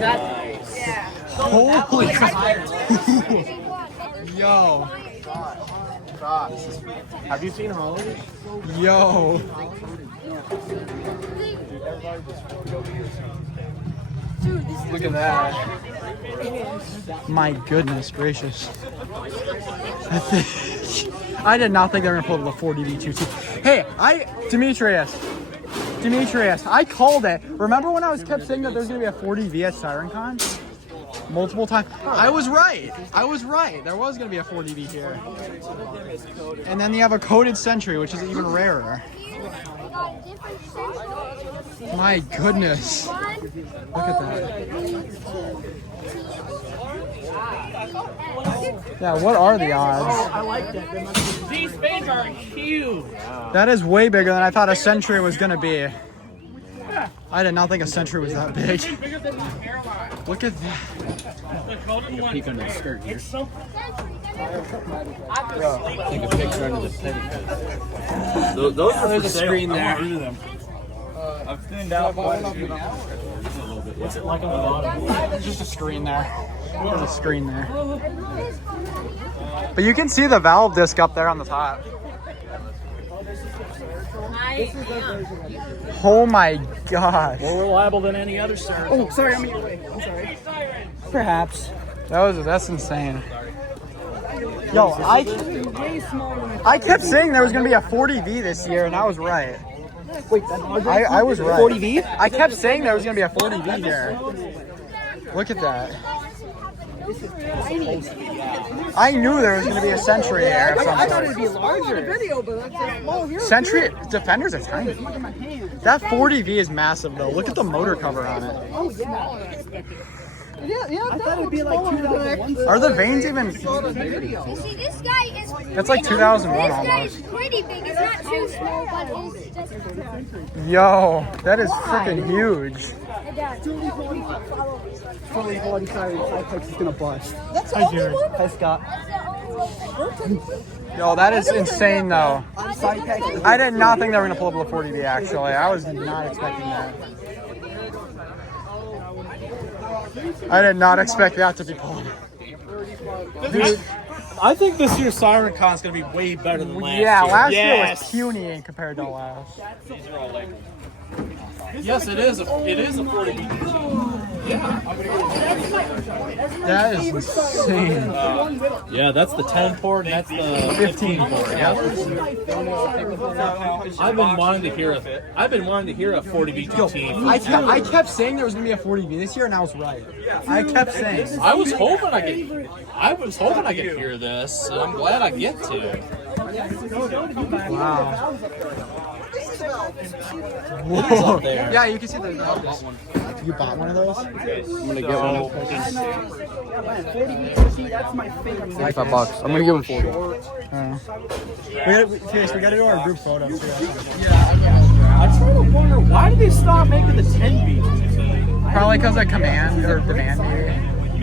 Yeah. Holy crap. Yo. Have you seen Holly? Yo. Look at that. My goodness gracious. I did not think they were going to pull the 40v2T. Hey, Demetrius, I called it. Remember when I kept saying that there's going to be a 40v at SirenCon? Multiple times. I was right. There was going to be a 40v here. And then you have a coded Sentry, which is even rarer. My goodness. Look at that. Yeah, what are the odds? I like that. These fans are huge. That is way bigger than I thought a Sentry was going to be. I did not think a Sentry was that big. Look at that. Peek under the skirt here. Take a picture under the petticoat. Those are There's a screen there. I've thinned out. What's it like on the bottom? There's just a screen there. There's a screen there. But you can see the valve disc up there on the top. Oh my gosh. More reliable than any other siren. Oh, sorry, I'm in your way. I'm sorry. Perhaps. That's insane. Yo, I kept saying there was gonna be a 40V this year, and I was right. Wait, I was right. 40V? I kept saying there was gonna be a 40V here. Look at that. I knew there was gonna be a Sentry here. I thought it'd be larger. Video, but that's Sentry defenders are tiny. That 40V is massive though. Look at the motor cover on it. Oh yeah. I thought it'd be like 2001. Are the vanes even? You see, this guy is. That's like 2001 This guy is almost. pretty big. It's not too small, but it's just. Yo, that is freaking huge. Fully body side is gonna bust. Hi, Jared. Hi, Scott. Yo, that is insane though. I did not think they were gonna pull up a 40V actually. I was not expecting that. I did not expect that to be pulled. Dude, I think this year's SirenCon is going to be way better than last year. Yeah, last year was puny compared to last. These are all labeled. Yes, it is a 40V. Yeah. That is insane. Yeah, that's the 10 port and that's the 15 port. Yeah. I've been wanting to hear a 40V2 team. I kept saying there was gonna be a 40V this year, and I was right. I kept saying. I was hoping I could hear this, and I'm glad I get to. Wow. Whoa. There. Yeah, you can see the. You bought one of those? I'm gonna get one. That's my favorite. $25. I'm gonna give him 40. We gotta do our group photo. I try to wonder why did they stop making the 10V? Probably because of command or demand, maybe.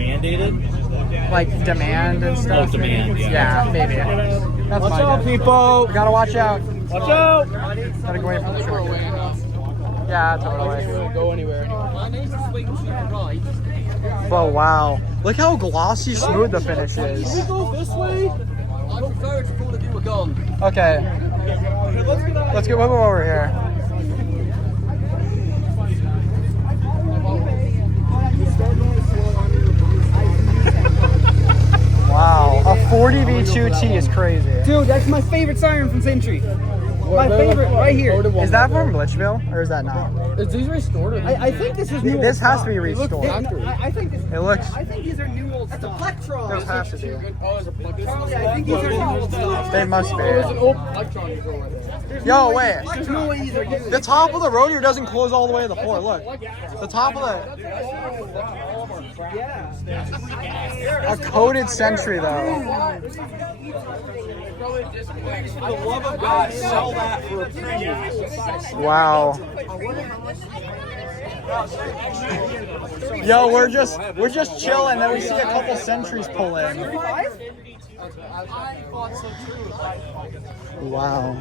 Mandated? Like demand and stuff. Oh, demand, yeah. Yeah, maybe. That's Watch my out, guess. people! We gotta watch out. Watch out! Gotta go away from the truck. Yeah, totally. Go anywhere. Oh wow! Look how glossy smooth the finish is. Can we go this way? I don't care if all of you were gone. Okay. Let's get over here. Wow, a 40V2T is crazy. Dude, that's my favorite siren from Sentry. My favorite, right here. Is that from Glitchville, or is that not? Is these restored? I think this is new. This has to be restored. I think this. It looks. I think these are new old stuff. Those have to be. Charlie, I think these are new old stuff. They must be. Yo, wait. There's no way these are used. The top of the rotor doesn't close all the way to the floor. Look. The top of the. A coated Sentry, though. For the love of God, sell that for a premium. Wow. Yo, we're just chilling. Then we see a couple Sentries pull in. Wow.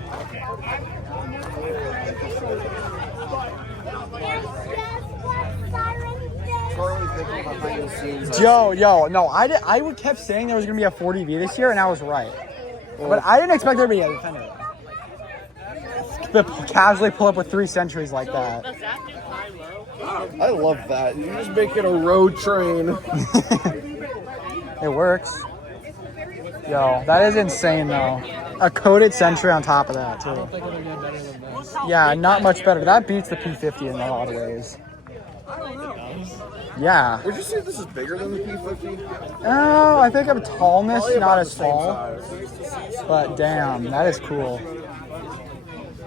Charlie thinking behind the scenes. No, I would kept saying there was gonna be a 40V this year, and I was right. But I didn't expect there to be a defender. To casually pull up with 3 sentries like that. I love that. You just make it a road train. It works. Yo, that is insane though. A coded sentry on top of that too. Yeah, not much better. That beats the P50 in a lot of ways. Yeah. Would you say this is bigger than the P50? Oh, I think of tallness, Probably not about as the same tall. size. But damn, that is cool.